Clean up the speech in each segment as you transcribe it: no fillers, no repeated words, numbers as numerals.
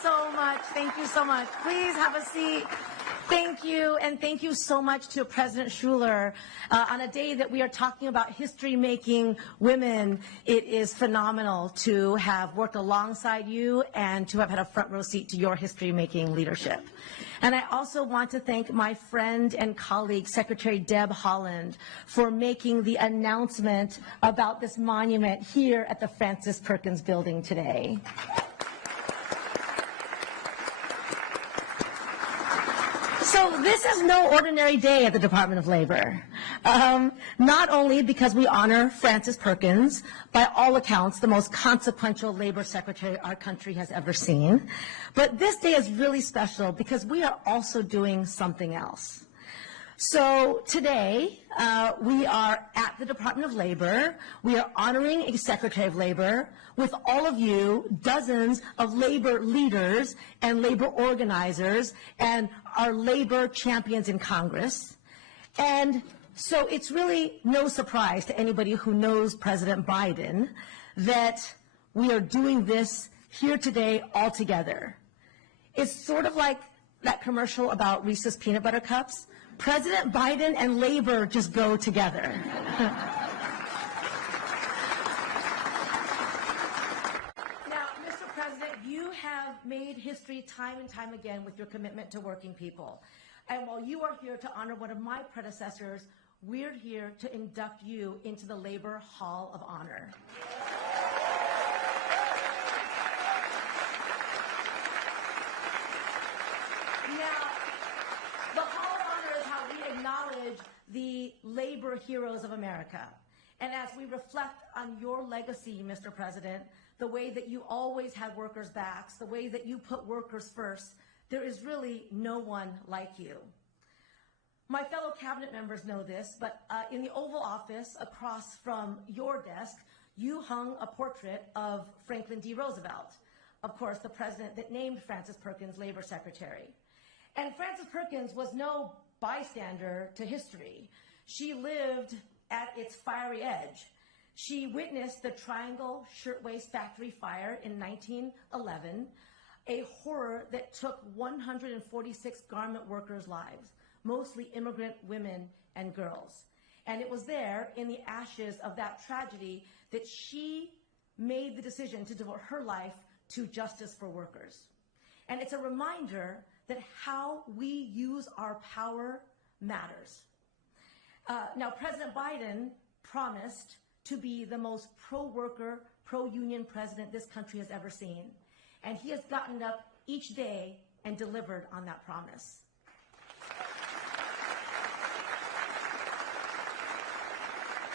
so much. Thank you so much. Please have a seat. Thank you, and thank you so much to President Schuler. On a day that we are talking about history-making women, it is phenomenal to have worked alongside you and to have had a front-row seat to your history-making leadership. And I also want to thank my friend and colleague, Secretary Deb Haaland, for making the announcement about this monument here at the Frances Perkins Building today. So this is no ordinary day at the Department of Labor. Not only because we honor Frances Perkins, by all accounts, the most consequential labor secretary our country has ever seen, but this day is really special because we are also doing something else. So today, we are at the Department of Labor. We are honoring a Secretary of Labor with all of you, dozens of labor leaders and labor organizers and our labor champions in Congress. And so it's really no surprise to anybody who knows President Biden that we are doing this here today all together. It's sort of like that commercial about Reese's peanut butter cups. President Biden and labor just go together. Now, Mr. President, you have made history time and time again with your commitment to working people. And while you are here to honor one of my predecessors, we're here to induct you into the Labor Hall of Honor. Acknowledge the labor heroes of America. And as we reflect on your legacy, Mr. President, the way that you always had workers' backs, the way that you put workers first, there is really no one like you. My fellow cabinet members know this, but in the Oval Office across from your desk, you hung a portrait of Franklin D. Roosevelt, of course, the president that named Frances Perkins labor secretary. And Frances Perkins was no bystander to history. She lived at its fiery edge. She witnessed the Triangle Shirtwaist Factory fire in 1911, a horror that took 146 garment workers' lives, mostly immigrant women and girls. And it was there, in the ashes of that tragedy, that she made the decision to devote her life to justice for workers. And it's a reminder that how we use our power matters. Now, President Biden promised to be the most pro-worker, pro-union president this country has ever seen. And he has gotten up each day and delivered on that promise.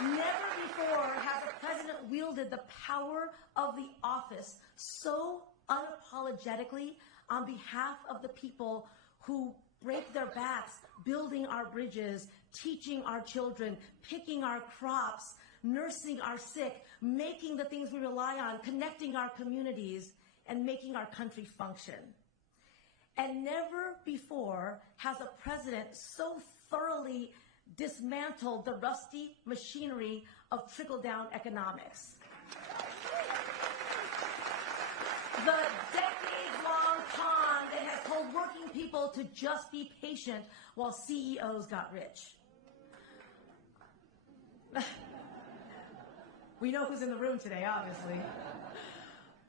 Never before has a president wielded the power of the office so unapologetically on behalf of the people who break their backs, building our bridges, teaching our children, picking our crops, nursing our sick, making the things we rely on, connecting our communities, and making our country function. And never before has a president so thoroughly dismantled the rusty machinery of trickle-down economics. The decades-long con that has told working people to just be patient while CEOs got rich. We know who's in the room today, obviously.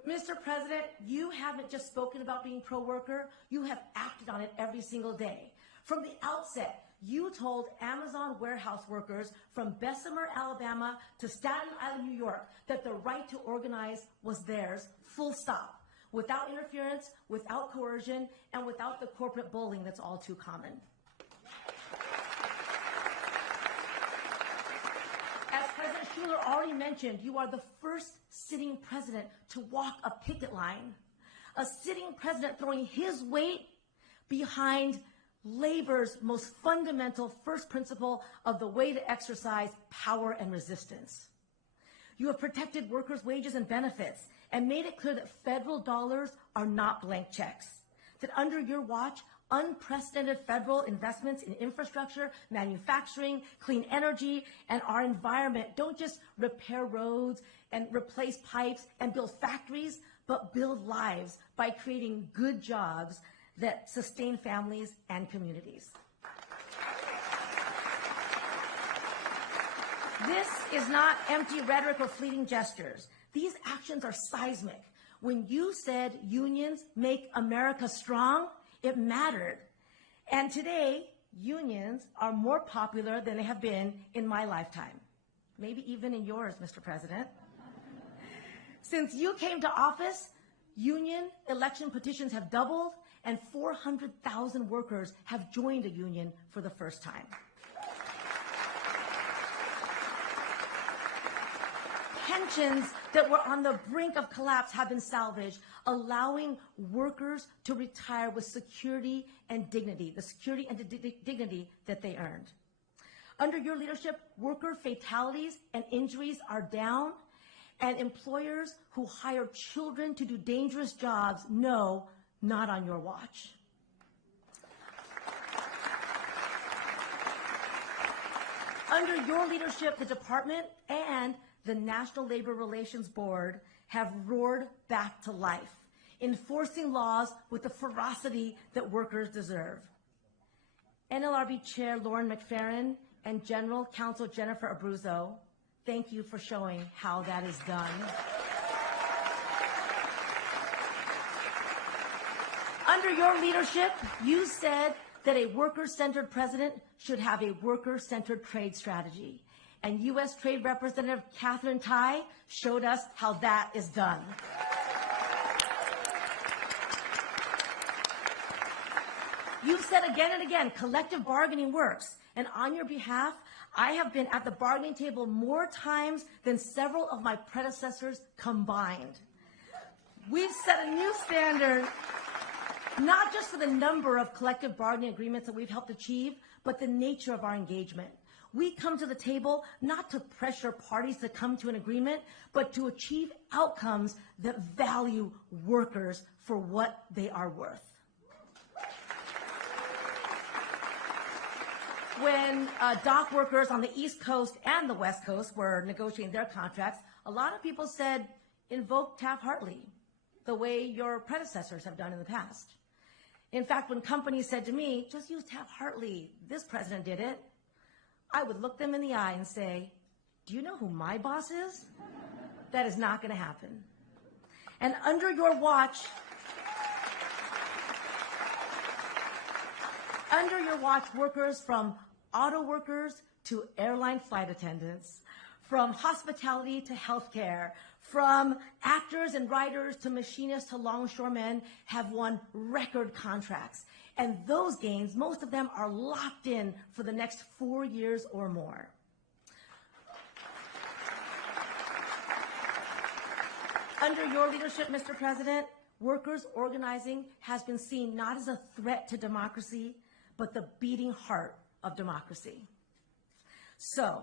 Mr. President, you haven't just spoken about being pro-worker, you have acted on it every single day. From the outset, you told Amazon warehouse workers from Bessemer, Alabama to Staten Island, New York, that the right to organize was theirs, full stop, without interference, without coercion, and without the corporate bullying that's all too common. As President Schuler already mentioned, you are the first sitting president to walk a picket line, a sitting president throwing his weight behind labor's most fundamental first principle of the way to exercise power and resistance. You have protected workers' wages and benefits and made it clear that federal dollars are not blank checks, that under your watch, unprecedented federal investments in infrastructure, manufacturing, clean energy, and our environment don't just repair roads and replace pipes and build factories, but build lives by creating good jobs that sustain families and communities. This is not empty rhetoric or fleeting gestures. These actions are seismic. When you said unions make America strong, it mattered. And today, unions are more popular than they have been in my lifetime. Maybe even in yours, Mr. President. Since you came to office, union election petitions have doubled, and 400,000 workers have joined a union for the first time. Pensions that were on the brink of collapse have been salvaged, allowing workers to retire with security and dignity, the security and dignity that they earned. Under your leadership, worker fatalities and injuries are down, and employers who hire children to do dangerous jobs know, not on your watch. Under your leadership, the department and the National Labor Relations Board have roared back to life, enforcing laws with the ferocity that workers deserve. NLRB Chair Lauren McFerrin and General Counsel Jennifer Abruzzo, thank you for showing how that is done. Under your leadership, you said that a worker-centered president should have a worker-centered trade strategy. And U.S. Trade Representative Catherine Tai showed us how that is done. You've said again and again, collective bargaining works. And on your behalf, I have been at the bargaining table more times than several of my predecessors combined. We've set a new standard, not just for the number of collective bargaining agreements that we've helped achieve, but the nature of our engagement. We come to the table not to pressure parties to come to an agreement, but to achieve outcomes that value workers for what they are worth. When dock workers on the East Coast and the West Coast were negotiating their contracts, a lot of people said, invoke Taft-Hartley, the way your predecessors have done in the past. In fact, when companies said to me, just use Taft-Hartley, this president did it, I would look them in the eye and say, do you know who my boss is? That is not going to happen. And under your watch, workers from auto workers to airline flight attendants, from hospitality to healthcare, from actors and writers to machinists to longshoremen have won record contracts. And those gains, most of them are locked in for the next 4 years or more. Under your leadership, Mr. President, workers organizing has been seen not as a threat to democracy, but the beating heart of democracy. So,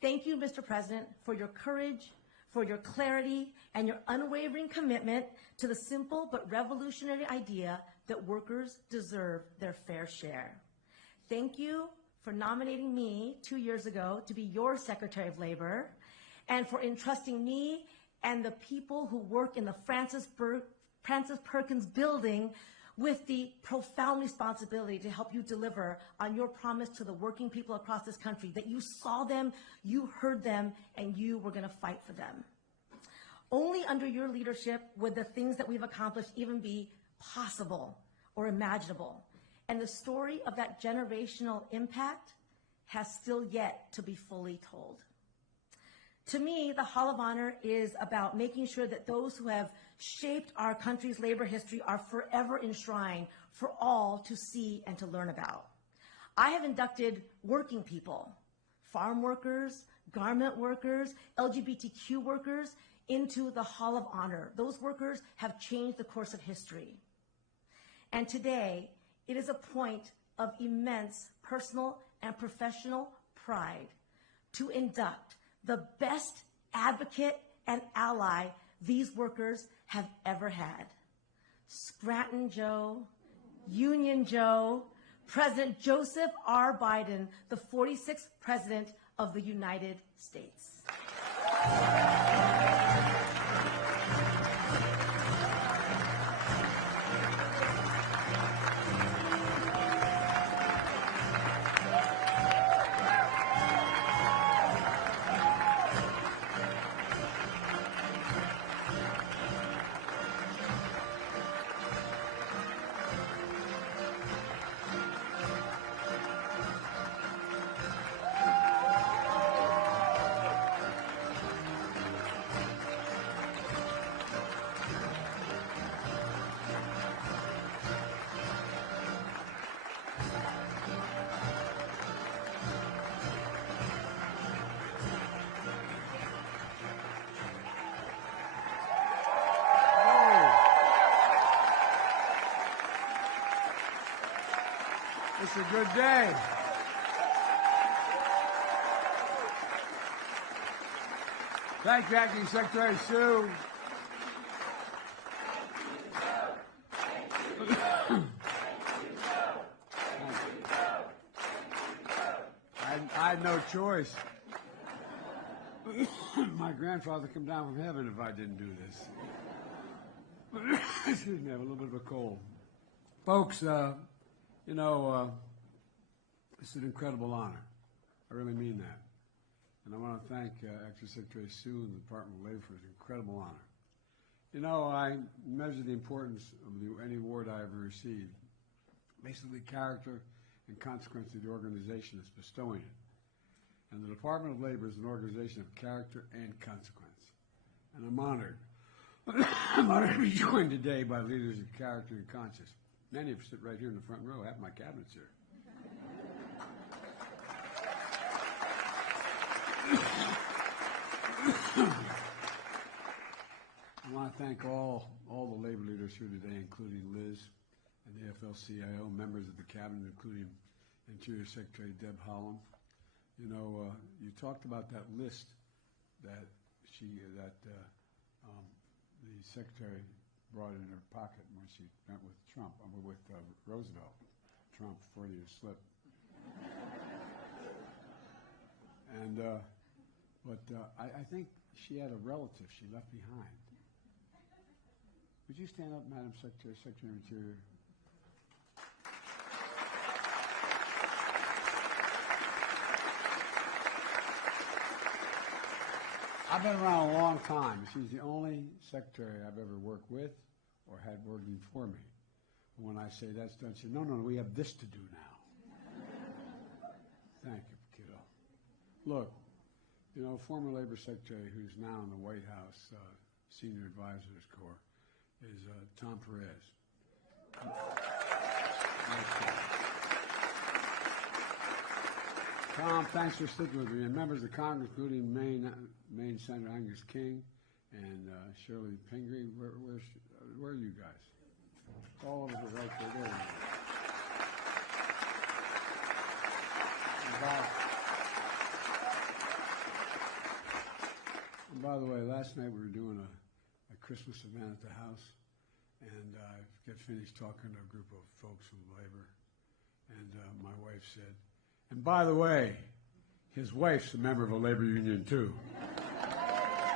thank you, Mr. President, for your courage, for your clarity, and your unwavering commitment to the simple but revolutionary idea that workers deserve their fair share. Thank you for nominating me 2 years ago to be your Secretary of Labor, and for entrusting me and the people who work in the Francis Perkins building with the profound responsibility to help you deliver on your promise to the working people across this country, that you saw them, you heard them, and you were going to fight for them. Only under your leadership would the things that we've accomplished even be possible or imaginable. And the story of that generational impact has still yet to be fully told. To me, the Hall of Honor is about making sure that those who have shaped our country's labor history are forever enshrined for all to see and to learn about. I have inducted working people, farm workers, garment workers, LGBTQ workers, into the Hall of Honor. Those workers have changed the course of history. And today, it is a point of immense personal and professional pride to induct the best advocate and ally these workers have ever had. Scranton Joe, Union Joe, President Joseph R. Biden, the 46th President of the United States. It's a good day. Thank you, Acting Secretary Sue. I had no choice. My grandfather come down from heaven if I didn't do this. Excuse me, I have a little bit of a cold. Folks, it's an incredible honor. I really mean that. And I want to thank Acting Secretary Sue and the Department of Labor for this incredible honor. You know, I measure the importance of any award I ever received, basically character and consequence of the organization that's bestowing it. And the Department of Labor is an organization of character and consequence. And I'm honored. I'm honored to be joined today by leaders of character and conscience. Many of you sit right here in the front row. I have my cabinets here. I want to thank all the labor leaders here today, including Liz and the AFL-CIO, members of the cabinet, including Interior Secretary Deb Holland. You know, you talked about that list that the secretary brought in her pocket when she met with Trump, with Roosevelt. Trump, Freudian slip. And I think she had a relative she left behind. Would you stand up, Madam Secretary, Secretary of Interior? I've been around a long time. She's the only secretary I've ever worked with or had working for me. When I say that's done, she said, no, we have this to do now. Thank you, kiddo. Look, you know, former Labor Secretary who's now in the White House Senior Advisors Corps is Tom Perez. Tom, thanks for sticking with me. And members of Congress, including Maine Senator Angus King and Shirley Pingree, where are you guys? All of us right there. And by the way, last night we were doing a Christmas event at the house, and I get finished talking to a group of folks from labor, and my wife said, and by the way, his wife's a member of a labor union too.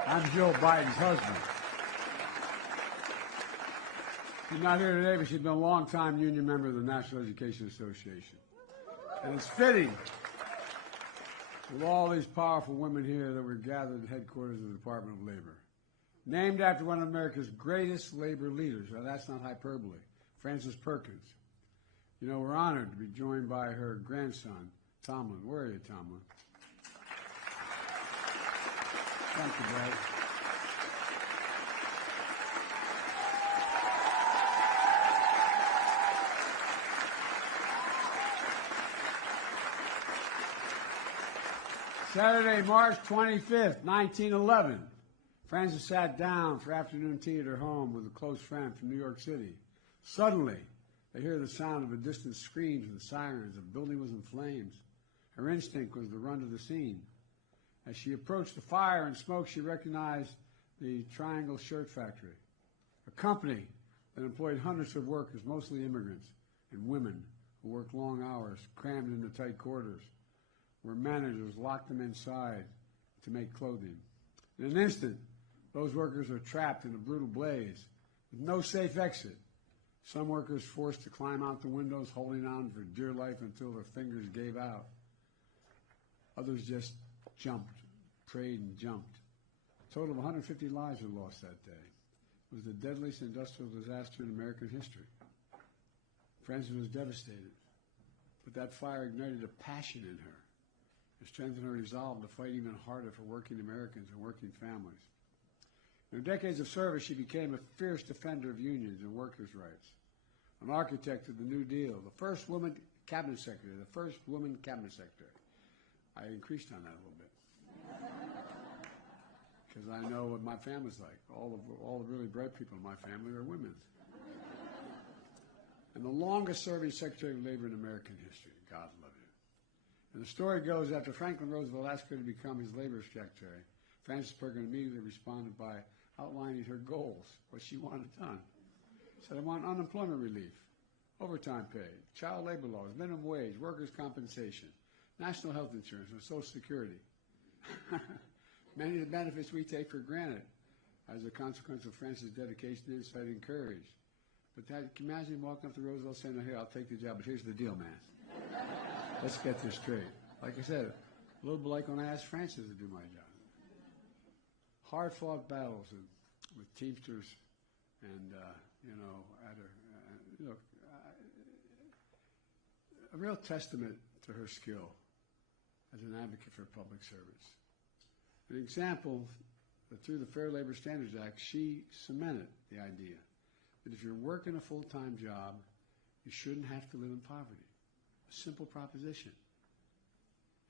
I'm Joe Biden's husband. She's not here today, but she's been a long-time union member of the National Education Association. And it's fitting, with all these powerful women here, that we're gathered at headquarters of the Department of Labor. Named after one of America's greatest labor leaders. Now, that's not hyperbole. Frances Perkins. You know, we're honored to be joined by her grandson, Tomlin. Where are you, Tomlin? Thank you, Brad. Saturday, March 25th, 1911. Frances sat down for afternoon tea at her home with a close friend from New York City. Suddenly, they hear the sound of a distant screams and sirens. The building was in flames. Her instinct was to run to the scene. As she approached the fire and smoke, she recognized the Triangle Shirt Factory, a company that employed hundreds of workers, mostly immigrants and women who worked long hours, crammed into tight quarters, where managers locked them inside to make clothing. In an instant, those workers are trapped in a brutal blaze with no safe exit. Some workers forced to climb out the windows, holding on for dear life until their fingers gave out. Others just jumped, prayed and jumped. A total of 150 lives were lost that day. It was the deadliest industrial disaster in American history. Frances was devastated, but that fire ignited a passion in her. It strengthened her resolve to fight even harder for working Americans and working families. In her decades of service, she became a fierce defender of unions and workers' rights, an architect of the New Deal, the first woman cabinet secretary, I increased on that a little bit because I know what my family's like. All the really bright people in my family are women. and the longest-serving Secretary of Labor in American history. God love you. And the story goes, after Franklin Roosevelt asked her to become his labor secretary, Frances Perkins immediately responded by outlining her goals, what she wanted done. She said, I want unemployment relief, overtime pay, child labor laws, minimum wage, workers' compensation, national health insurance, and Social Security. Many of the benefits we take for granted as a consequence of Frances' dedication, insight, and courage. But that, can you imagine walking up to Roosevelt saying, oh, here, I'll take the job, but here's the deal, man. Let's get this straight. Like I said, a little bit like when I asked Frances to do my job. Hard-fought battles with Teamsters and, a real testament to her skill as an advocate for public service. An example that through the Fair Labor Standards Act, she cemented the idea that if you're working a full-time job, you shouldn't have to live in poverty. A simple proposition.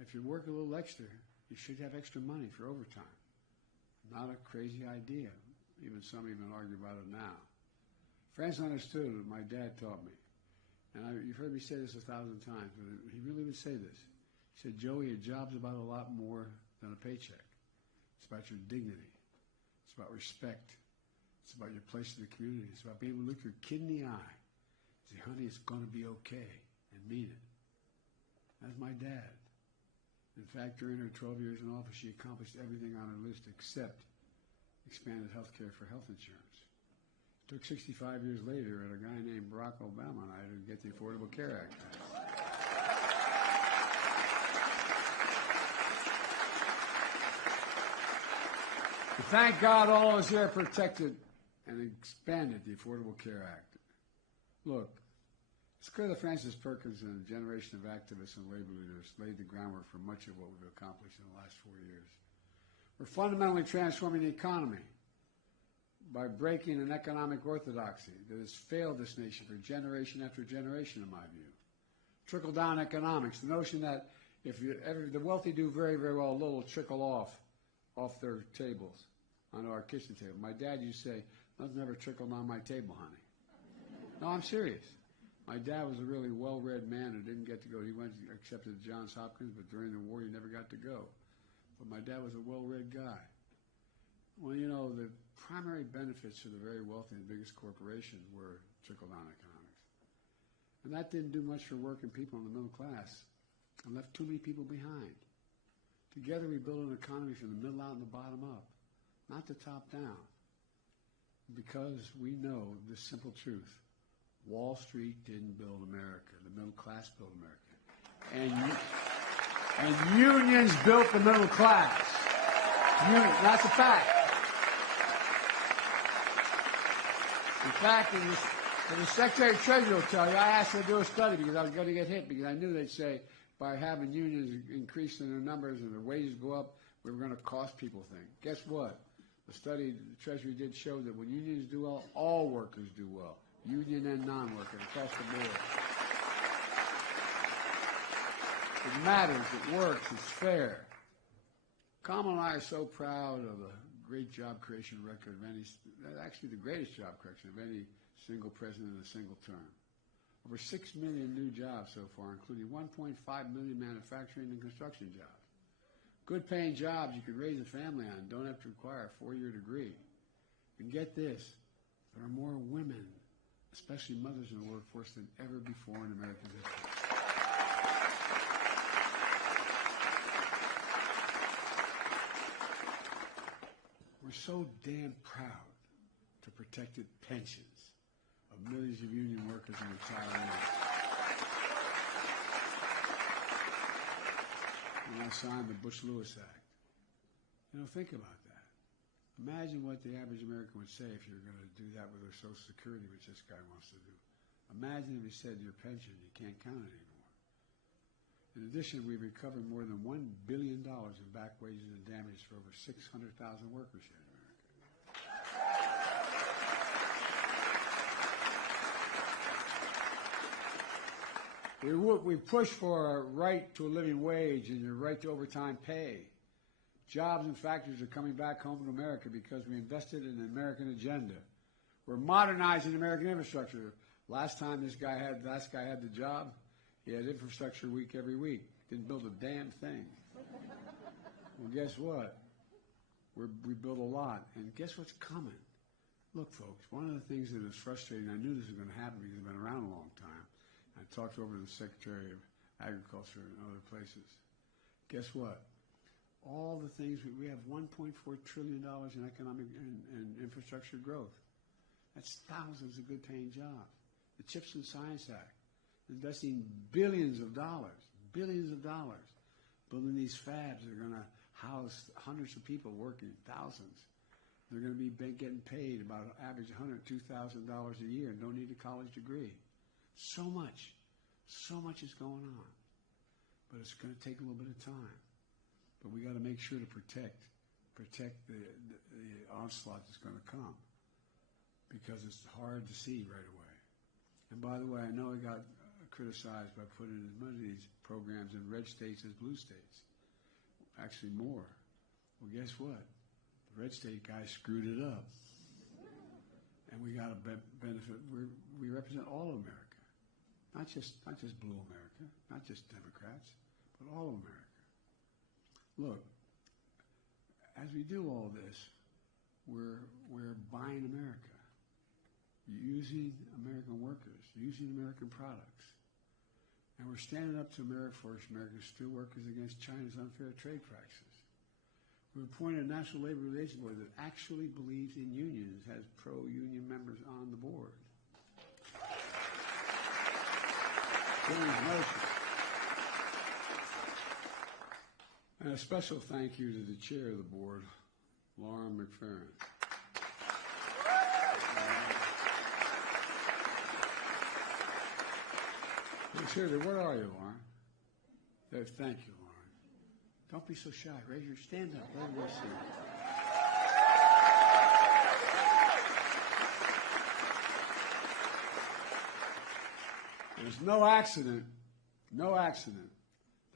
If you work a little extra, you should have extra money for overtime. Not a crazy idea. Some even argue about it now. Francis understood what my dad taught me. And you've heard me say this 1,000 times, but he really would say this. He said, Joey, a job's about a lot more than a paycheck. It's about your dignity. It's about respect. It's about your place in the community. It's about being able to look your kid in the eye and say, honey, it's going to be okay, and mean it. That's my dad. In fact, during her 12 years in office, she accomplished everything on her list except expanded health care for health insurance. It took 65 years later and a guy named Barack Obama and I to get the Affordable Care Act passed. But thank God all of us here protected and expanded the Affordable Care Act. Look, it's clear that Frances Perkins and a generation of activists and labor leaders laid the groundwork for much of what we've accomplished in the last 4 years. We're fundamentally transforming the economy by breaking an economic orthodoxy that has failed this nation for generation after generation, in my view. Trickle-down economics, the notion that if the wealthy do very, very well, a little will trickle off their tables onto our kitchen table. My dad used to say, nothing ever trickled on my table, honey. No, I'm serious. My dad was a really well-read man who didn't get to go. He went accepted at Johns Hopkins, but during the war he never got to go. But my dad was a well-read guy. Well, the primary benefits to the very wealthy and biggest corporations were trickle-down economics. And that didn't do much for working people in the middle class and left too many people behind. Together we built an economy from the middle out and the bottom up, not the top down. Because we know this simple truth. Wall Street didn't build America. The middle class built America. And unions built the middle class. That's a fact. In fact, the Secretary of Treasury will tell you, I asked her to do a study because I was going to get hit because I knew they'd say by having unions increase in their numbers and their wages go up, we were going to cost people things. Guess what? The study the Treasury did show that when unions do well, all workers do well. Union and non-workers across the board. It matters, it works, it's fair. Kamala and I are so proud of the great job creation record of actually the greatest job creation of any single president in a single term. Over 6 million new jobs so far, including 1.5 million manufacturing and construction jobs. Good paying jobs you could raise a family on, don't have to require a 4-year degree. And get this, there are more women, especially mothers in the workforce, than ever before in American history. We're so damn proud to protected pensions of millions of union workers and retirees. When I signed the Bush-Lewis Act. Think about that. Imagine what the average American would say if you were going to do that with their Social Security, which this guy wants to do. Imagine if he said your pension, you can't count it anymore. In addition, we've recovered more than $1 billion in back wages and damages for over 600,000 workers here in America. We push for a right to a living wage and your right to overtime pay. Jobs and factories are coming back home to America because we invested in an American agenda. We're modernizing American infrastructure, Last guy had the job, he had infrastructure week every week. Didn't build a damn thing. Well, guess what? We built a lot, and guess what's coming? Look, folks, one of the things that is frustrating, I knew this was going to happen because I've been around a long time. I talked over to the Secretary of Agriculture and other places. Guess what? All the things, we have $1.4 trillion in economic and infrastructure growth. That's thousands of good paying jobs. The CHIPS and Science Act, investing billions of dollars, building these fabs that are going to house hundreds of people working, thousands. They're going to be getting paid about an average $102,000 a year and don't need a college degree. So much is going on. But it's going to take a little bit of time. But we got to make sure to protect the onslaught that's going to come, because it's hard to see right away. And by the way, I know I got criticized by putting as many of these programs in red states as blue states. Actually more. Well, guess what? The red state guy screwed it up. And we got to benefit. We represent all of America. Not just blue America, not just Democrats, but all of America. Look, as we do all this, we're buying America, using American workers, using American products. And we're standing up to American steelworkers against China's unfair trade practices. We appointed a National Labor Relations Board that actually believes in unions, has pro-union members on the board. And a special thank you to the chair of the board, Lauren McFerrin. Seriously, where are you, Lauren? There, thank you, Lauren. Don't be so shy. Stand up. Raise your seat. There's no accident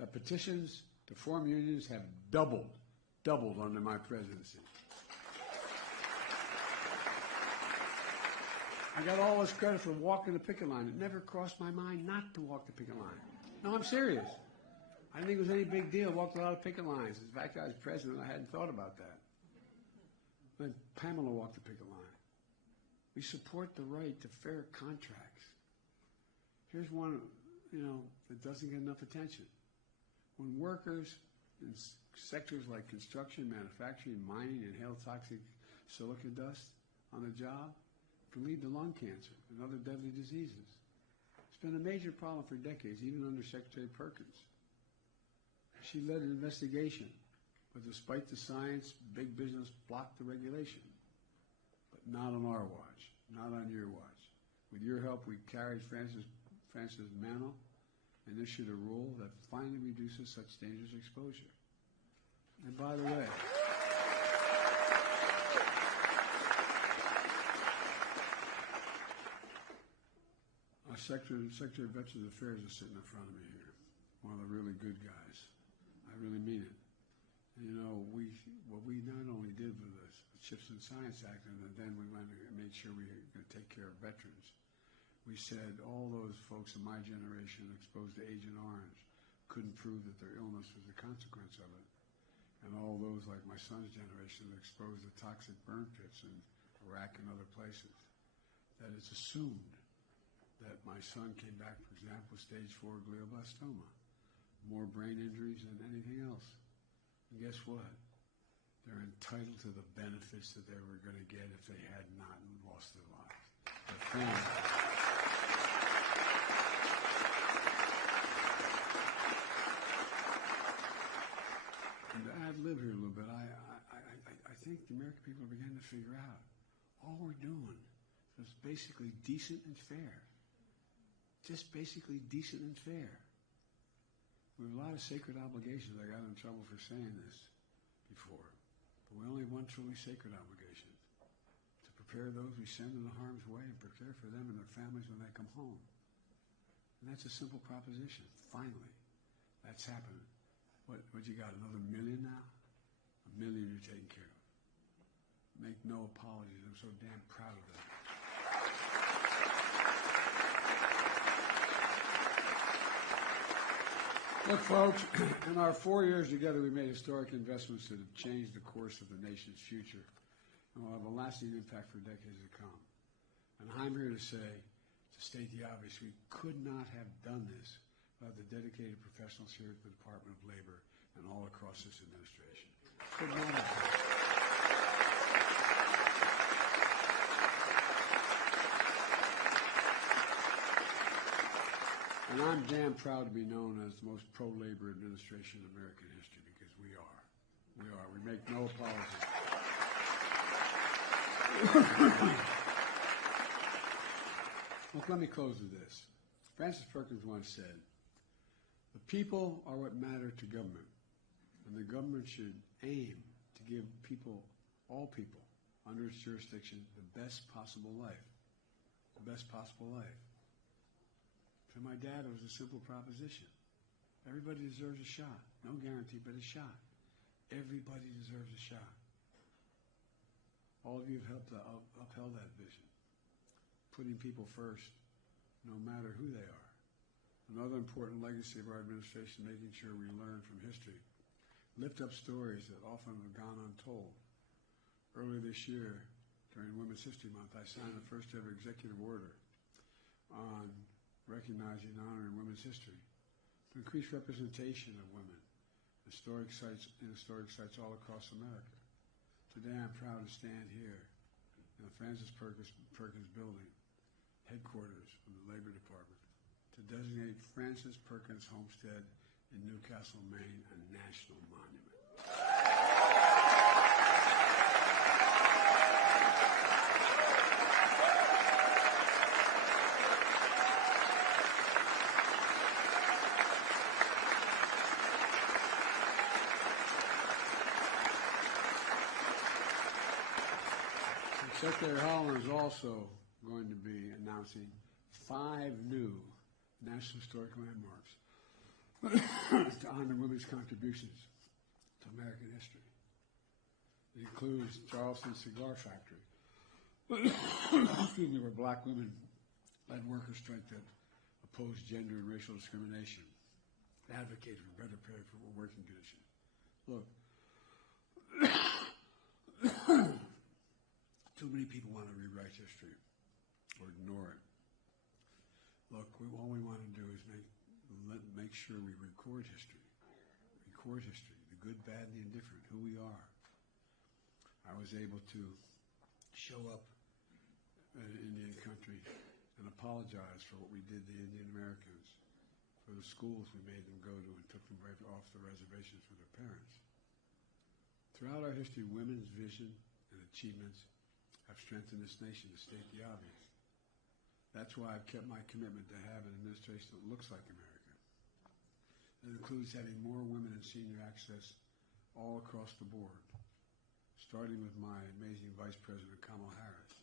that petitions to form unions have doubled under my presidency. I got all this credit for walking the picket line. It never crossed my mind not to walk the picket line. No, I'm serious. I didn't think it was any big deal. I walked a lot of picket lines. In fact, I was president. I hadn't thought about that. But Pamela walked the picket line. We support the right to fair contracts. Here's one, that doesn't get enough attention. When workers in sectors like construction, manufacturing, mining inhale toxic silica dust on the job, can lead to lung cancer and other deadly diseases. It's been a major problem for decades, even under Secretary Perkins. She led an investigation, but despite the science, big business blocked the regulation. But not on our watch, not on your watch. With your help, we carried Francis Mano and issued a rule that finally reduces such dangerous exposure. And by the way, our Secretary of Veterans Affairs is sitting in front of me here, one of the really good guys. I really mean it. And, what we not only did with the CHIPS and Science Act, and then we went and made sure we were going to take care of veterans. We said all those folks in my generation exposed to Agent Orange couldn't prove that their illness was a consequence of it. And all those like my son's generation exposed to toxic burn pits in Iraq and other places. That it's assumed that my son came back, for example, with stage 4 glioblastoma, more brain injuries than anything else. And guess what? They're entitled to the benefits that they were going to get if they had not lost their lives. Their family. And I've lived here a little bit. I think the American people are beginning to figure out all we're doing is basically decent and fair. Just basically decent and fair. We have a lot of sacred obligations. I got in trouble for saying this before. But we only have one truly sacred obligation. To prepare those we send into harm's way and prepare for them and their families when they come home. And that's a simple proposition. Finally, that's happening. What you got, another million now? 1 million you're taking care of. Make no apologies. I'm so damn proud of that. Look, folks, in our 4 years together, we made historic investments that have changed the course of the nation's future and will have a lasting impact for decades to come. And I'm here to say, to state the obvious, we could not have done this without the dedicated professionals here at the Department of Labor and all across this administration. Good morning. And I'm damn proud to be known as the most pro-labor administration in American history, because we are. We are. We make no apologies. Look, let me close with this. Francis Perkins once said, "The people are what matter to government, and the government should aim to give people, all people, under its jurisdiction, the best possible life." The best possible life. To my dad, it was a simple proposition. Everybody deserves a shot. No guarantee, but a shot. Everybody deserves a shot. All of you have helped upheld that vision, putting people first, no matter who they are. Another important legacy of our administration, making sure we learn from history, lift up stories that often have gone untold. Earlier this year, during Women's History Month, I signed the first ever executive order on recognizing and honoring women's history to increase representation of women in historic sites all across America. Today I'm proud to stand here in the Francis Perkins building, headquarters of the Labor Department, to designate Francis Perkins Homestead in Newcastle, Maine, a national monument. Secretary Holland is also going to be announcing 5 new National Historic Landmarks to honor women's contributions to American history. It includes Charleston Cigar Factory, excuse me, where black women led worker strike that opposed gender and racial discrimination, advocated for better pay for working conditions. Look, too many people want to rewrite history or ignore it. Look, all we want to do is make sure we record history, the good, bad, and the indifferent, who we are. I was able to show up in Indian country and apologize for what we did to Indian Americans, for the schools we made them go to and took them right off the reservations for their parents. Throughout our history, women's vision and achievements have strengthened this nation, to state the obvious. That's why I've kept my commitment to have an administration that looks like America. It includes having more women in senior access all across the board, starting with my amazing Vice President, Kamala Harris.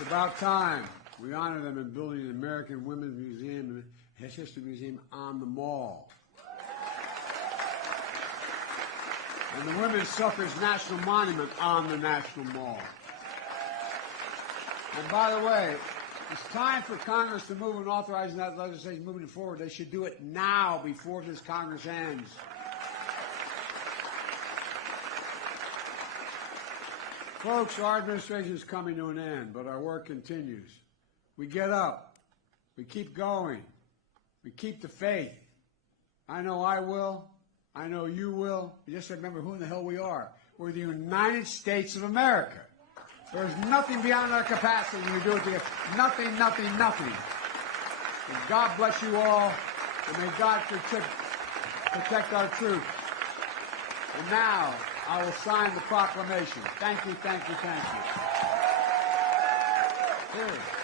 It's about time we honor them in building an American Women's Museum, History Museum on the Mall. And the Women's Suffrage National Monument on the National Mall. And by the way, it's time for Congress to move and authorizing that legislation moving forward. They should do it now before this Congress ends. Folks, our administration is coming to an end, but our work continues. We get up. We keep going. We keep the faith. I know I will. I know you will. You just remember who in the hell we are. We're the United States of America. There's nothing beyond our capacity when we do it together. Nothing, nothing, nothing. And God bless you all, and may God protect our troops. And now, I will sign the proclamation. Thank you, thank you, thank you. Here.